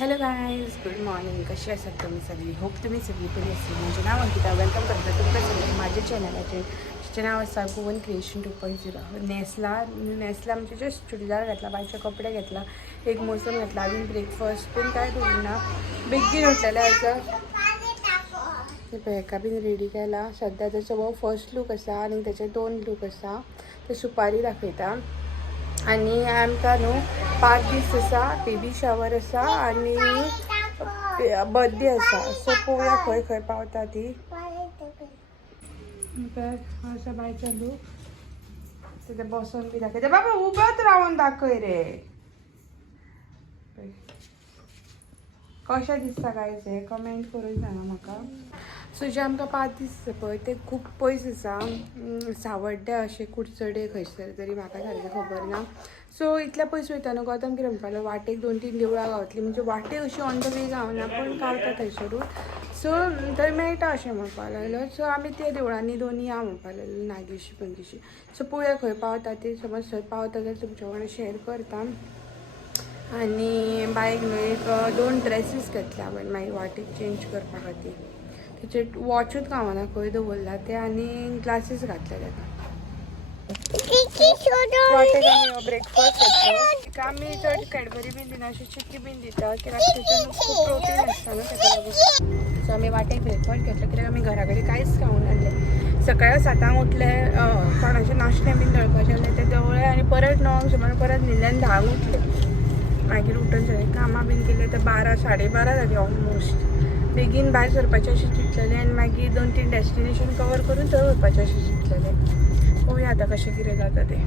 Hello guys, good morning. कशी आसात तुम्ही सगळी? होप तुम्ही सगळी बरी असेल. म्हणजे नाव अंकिता. वेलकम करता तुमचं सगळं माझ्या चॅनलाचे. जिचे नाव असा भुवन क्रिएशन 2.0. नेसला म्हणजे जस्ट चुडीदार घातला, बायचे कपडे घेतला, एक मोसम घातला, अजून ब्रेकफास्ट पण काय करू ना बेगीन उठलेलं याचं ते एका बीन रेडी केला. सध्या त्याचा भाऊ फर्स्ट लूक असा आणि त्याचे 2 लूक असा. ते सुपारी दाखयता आणि आमकां न्हू 5 दीस आसा, बेबी शावर आसा आणि बर्थडे आसा. सो पळोवया खंय खंय पावता ती. असं बाय चालू तिथे बसून बी दाखयता. बाबा उबत रावून दाखय रे. कशें दिसता गायज हे कमेंट करून सांगा म्हाका. सो जे आमकां 5 दीस पळय ते खूब पयस आसा. सावड्डे अशें कुडचडे खंयसर तरी म्हाका सारकें खबर ना. सो इतल्या पयस वयता न्हू गौतम कितें म्हणपालो वाटेक 2-3 देवळां गावतलीं. म्हणजे वाटेक अशी ऑन द वे गावना पण गावता थंयसरूच. सो थंय मेळटा अशें म्हणपा लागलो. सो आमी त्या देवळांनी दोनी या म्हणपा लागलो, नागेशी पणजेशी. सो पळोवया खंय पावता ती. समज थंय पावता जाल्यार तुमच्या वांगडा शेअर करता. आनी बायक न्हू एक 2 ड्रेसीस घेतल्या हांवें मागीर वाटेक चेंज करपा खातीर. तेचे वॉचूच गावना खंय दवरला ते आनी ग्लासीस घातले ताका. वाटेक आमी ब्रेकफास्ट घेतलो. आमी चड कॅडबरी बीन दिना, अशी चिक्की बीन दिता कित्याक तेतून खूब प्रोटीन आसता न्हू ताका लागून. सो आमी वाटेक ब्रेकफास्ट घेतलो कित्याक आमी घरा कडेन कांयच खावूंक नासलें. सकाळीं 7 उठले, कोणाचे नाश्ते बीन दळपाचे आसले ते दवळ्ळे आनी परत 9 सुमार परत न्हिदल्यान 10 उठले. मागीर उठून सगळीं कामां बीन केलें तर 12-12:30 जालीं ऑलमोस्ट. बेगीन भायर सरपाचें अशें चिंतलेलें आनी मागीर 2-3 डेस्टिनेशन कवर करून थंय वचपाचें अशें चिंतलेलें. पळोवया आतां कशें कितें जाता तें.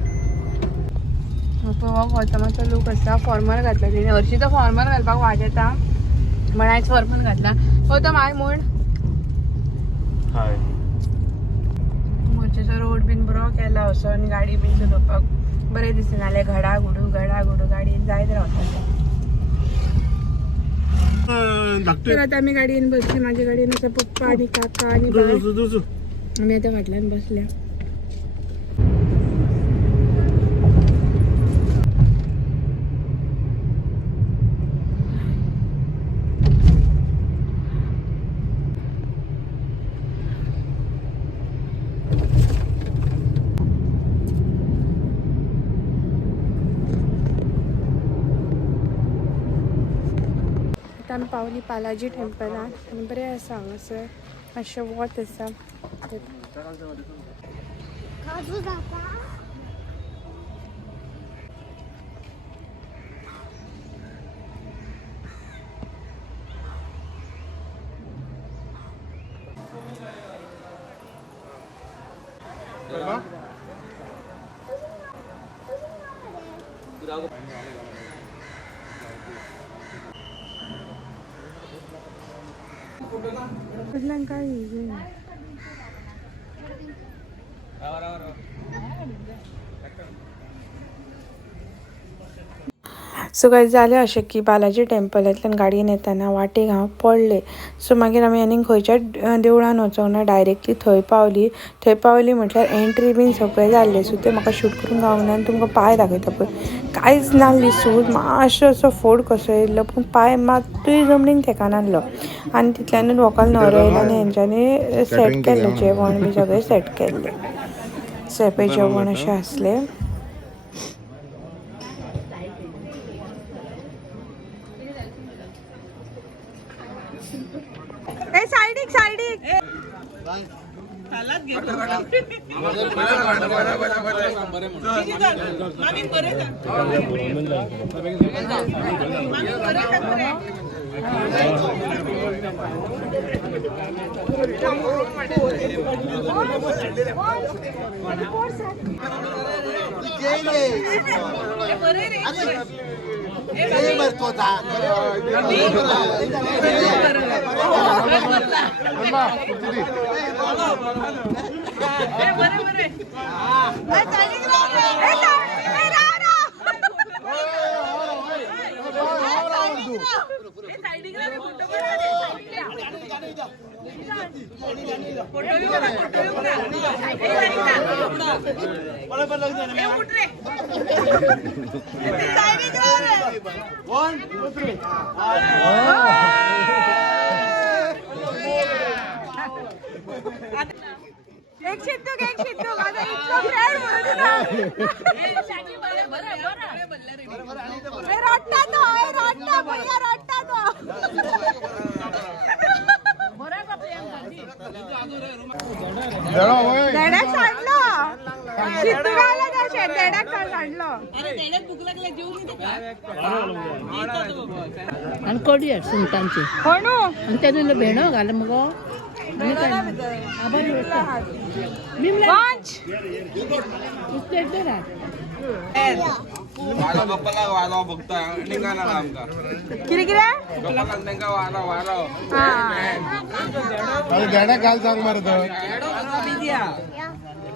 हो गौतमाचो लूक आसा. फॉर्मल घातला तेणी. हरशीं फॉर्मल घालपाक वाज येता पण आयज फॉर्मल घातला. गौतम हाय म्हण. हाय. मोरचेचो रोड बीन बरो केला असो आनी गाडी बीन चलोवपाक बरें दिसना जालें. घडाघुडू गाडयेन जायत रावता. तर आतां आमी गाडयेन बसली. म्हाज्या गाडयेन आसा पप्पा आनी काका आनी बाय. आमी आतां फाटल्यान बसल्या. आमी पावली बालाजी टेंपलान आनी बरें आसा हांगासर. मातशें वत आसा. कडल्यान काय सो काय जालें अशें की बालाजी टेंपलांतल्यान गाडयेन येताना वाटेक हांव पडलें. सो मागीर आमी आनीक खंयच्याच देवळान वचोंक ना, डायरेक्टली थंय पावली म्हटल्यार एंट्री बीन सगळें जाल्लें. सो तें म्हाका शूट करूंक गावना आनी तुमकां पांय दाखयता पळय कांयच नासली सूज. मातसो असो फोड कसो येयल्लो पूण पांय मात्तूय जमनीक ठेका नासलो. आनी तितल्यानूच व्हंकल न्हवरो आनी हेंच्यांनी सेट केल्लें जेवण बी सगळें सेट केल्लें. सेपे जेवण अशें आसलें. सायडीक एक शिद्दूक आता इतकं फ्रेंड म्हणून ना. ए, रडता तो, भैया रडता तो. देड्याक सांडलो शिद्दूक आला तशें देड्याक सांडलो. आणि कडी हाड सुंगटांची म्हणू आणि तेतून भेणो घाल मगो पंच वालो गप्पला वालो बघता निघाला आमका किरे गप्पला त्यांका वालो वालो अरे गाड्या काल सांग मारत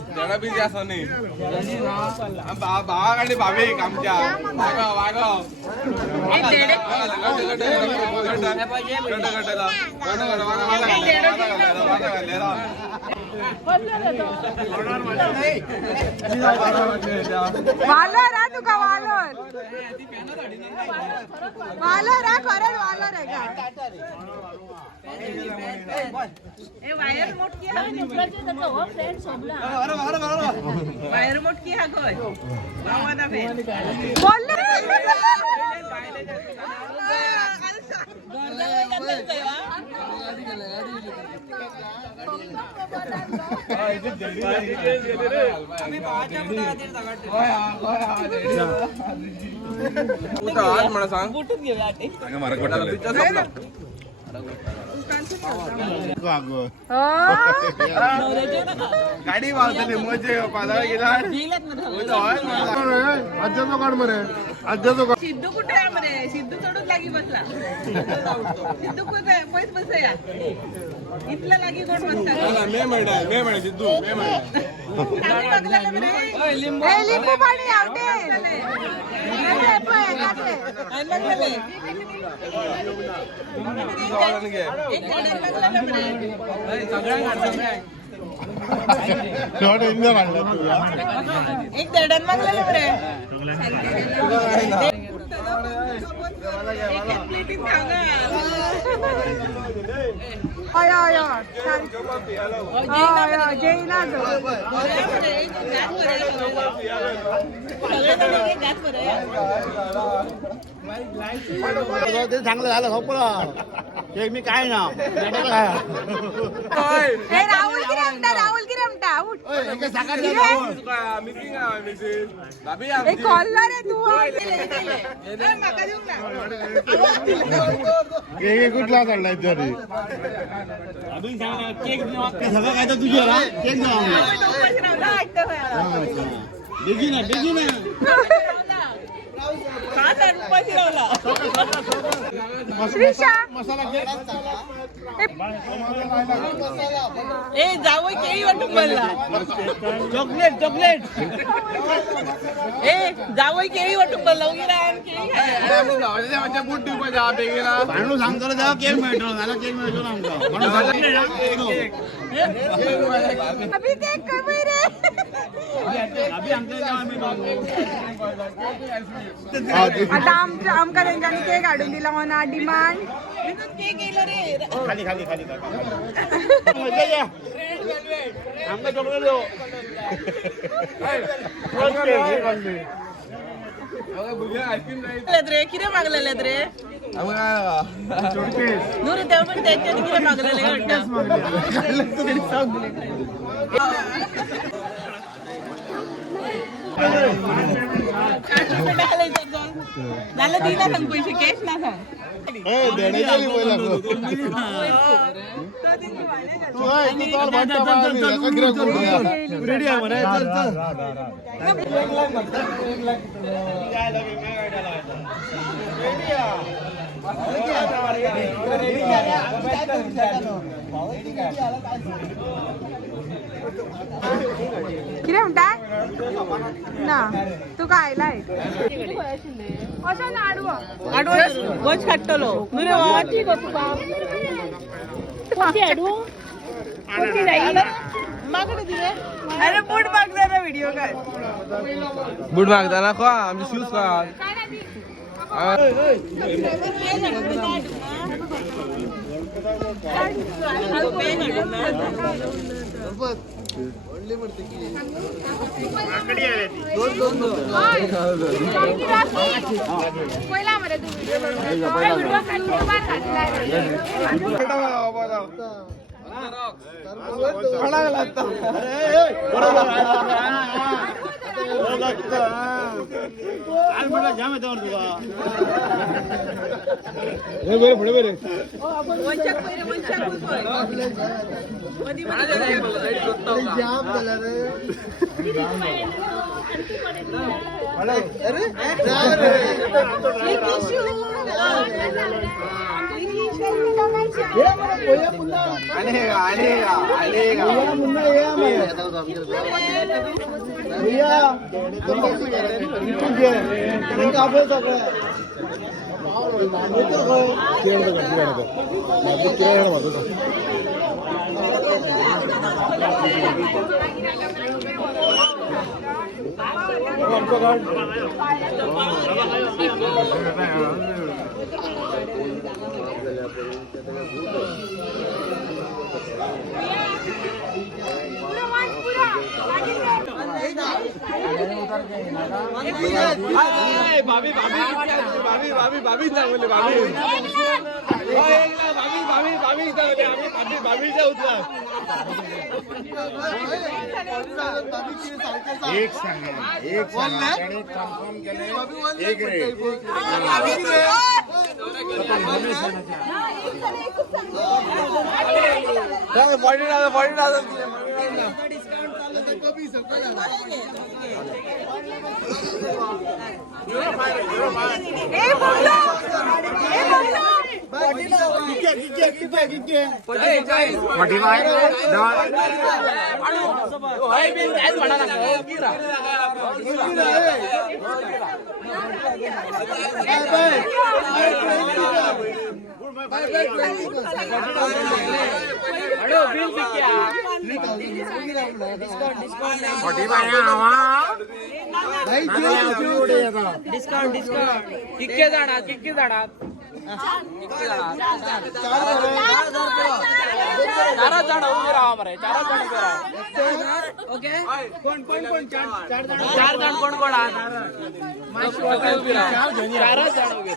त्याला बिझी असं नाही भावाकडे भाविक आमच्या वागव वागव वालोर हा तुका वालोर हा खरंच वालोर आहे का वायर मोठकी हा गोय भावाना फेर आज मला सांग बुटून घेऊया ते गाडी वाजली मजे पादा गेला आज्याचो काढ मरे आज्याचो सिद्धू कुठे आहे मरे सिद्धू सोडून लागी बसला सिद्धू कुठे पैस बसया इथला लागी कोण बसता मे महिना सिद्धू मे महिना लिंबू पाणी आवटे इंजा मांडला तुझ्या एक दडन मागलेलं बरे जैना ते चांगलं झालं खपला ते मी काय ना राहुल किती म्हणता उठ कॉलर आहे तू कुठला चाललाय तरी सगळं काय तर तुझ्या केक श्रीशा ए जावं केळी वाटून बोलला चॉकलेट ए जावं केळी वाटून बोलला भांडू सांगतो तेव्हा केक मिळतो मला केक मिळतो ना अभी देख कमी रे आता आमका त्यांच्यानी केक काढून दिला म्हणा डिमांड खाली खाली खाली आमका चॉकलेट रे किरे मागलेले रे नूर तेव्हा पण त्याच्या किरे मागलेले झालं ती ना सांग पैसे कॅश ना सांग रेडी आहे म्हणे किती म्हणता ना तू काय आलाय असं ना आडवं वच काढतलो कोणती हाडू कोणती जाई मागणे दिले अरे बूट मागताना व्हिडिओ काय बूट मागताना खा आमचे शूज खा एक सांगा कन्फर्म केले एक रेट कितके जाणात चारच जण उभी राहा मरे चारच जण उभी राहा ओके कोण चार जण कोण आहात उभी राहा चारच जण उभी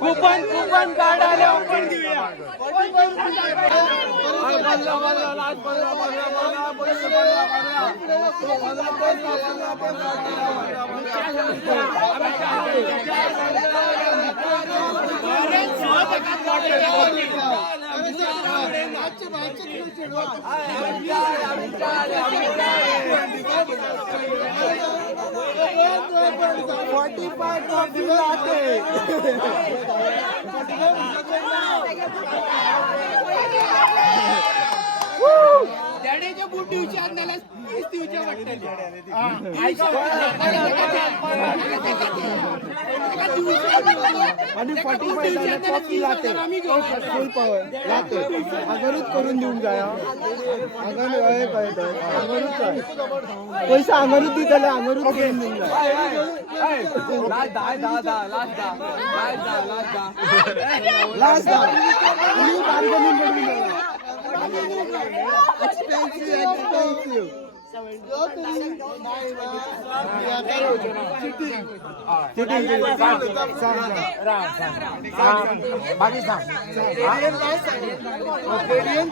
कूपन कार्ड आले ऑफर देऊया डॅडीच्या बूट दिवची आणण्याला 30 दिवच्या वाटते आणि 45 लाते फुल पॉवर लाते अगरच करून देऊन जाय अगरूच पैसा अगरूच दितले अगरूच करून देऊन लास्ट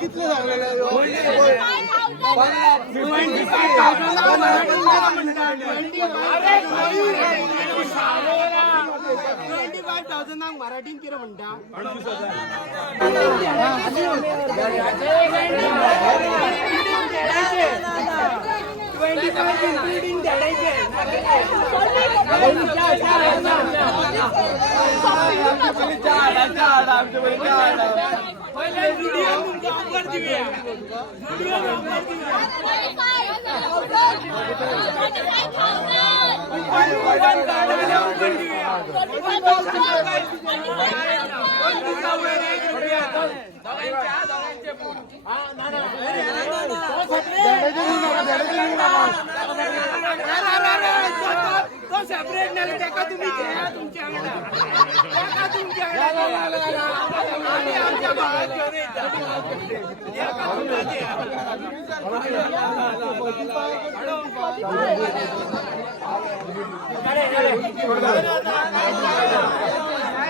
कितले मराठीन कितें म्हणटा तो सेपरेट नाही त्याका तुम्ही घ्या तुमच्या त्याका तुमच्या आम्ही आमच्या भागात घेऊन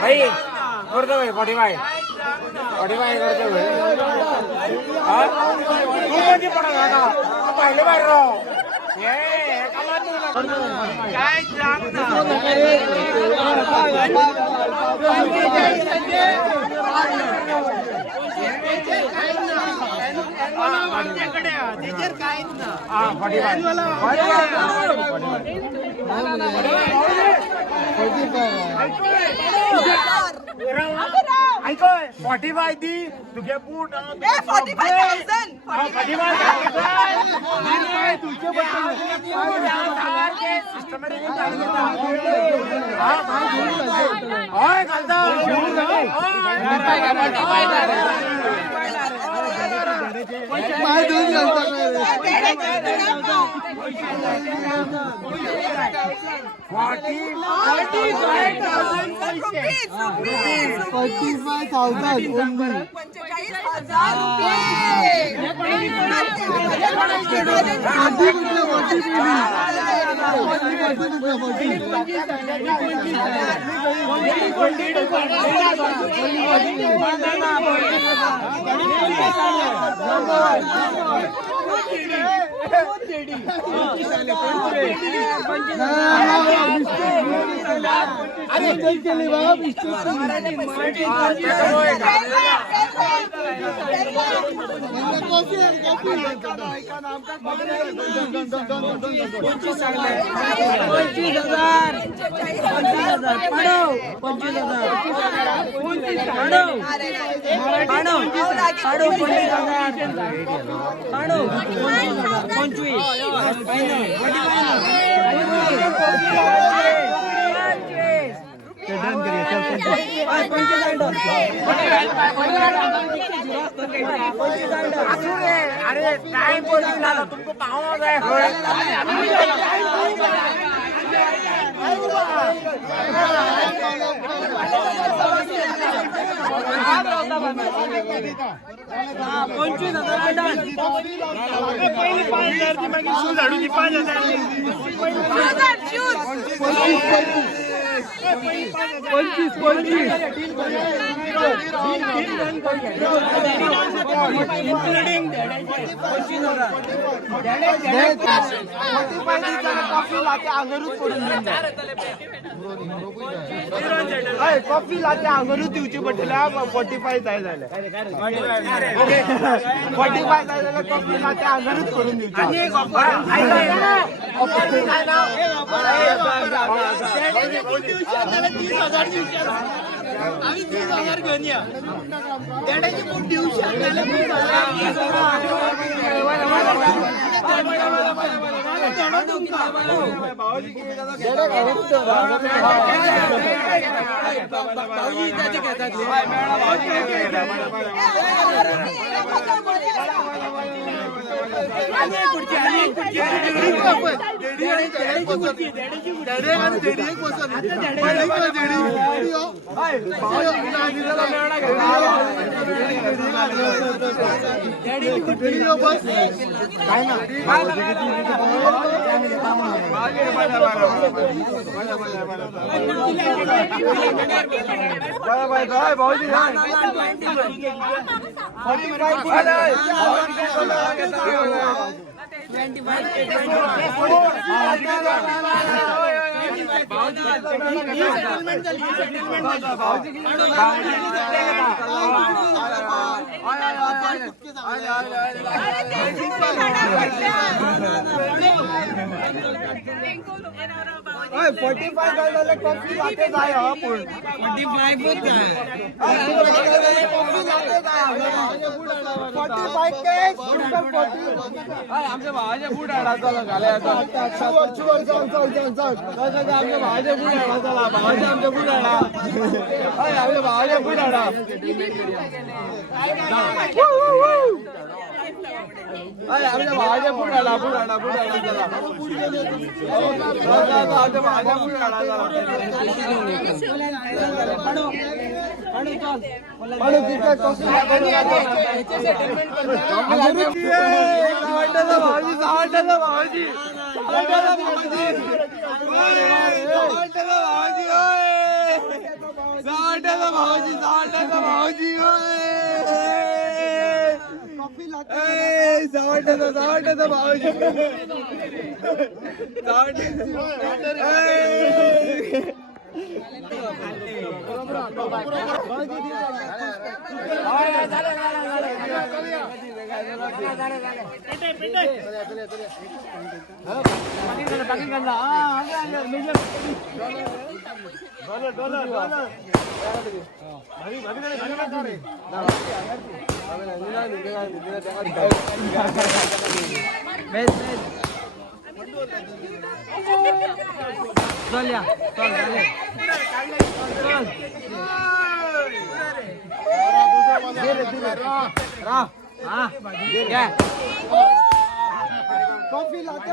भाई करतो भाई 45 करतो भाई तू पडा ना पहिले बाहेर राव काय सांगता आमच्याकडे त्याच्यावर काहीच ना ऐको 45 दी तुझे बूट 45,000 तुझे अरे चल चले बाप अरे टाइम तुमको पाहुणा जाय कॉफी लाते अंगरूच दिवची पडटल्या 45 जाय जाल्यार 45 जाय जाल्यार कॉफी लाते अंगरूच करून दिवची आम्ही 30,000 घेऊन या देण्याची मोठी हुशार कॉफी लाते जाय पूण 45 आमच्या भावाचे बूट हाडा चला घाले आता आमच्या भावाचे बूट हाडा चला भावाचे आमचे बूट हाडा आमच्या भावाचे बूट हाडा आमच्या भावाचे बूट हाडा चला आमच्या भावाचे बूट हाडा कॉफी लाते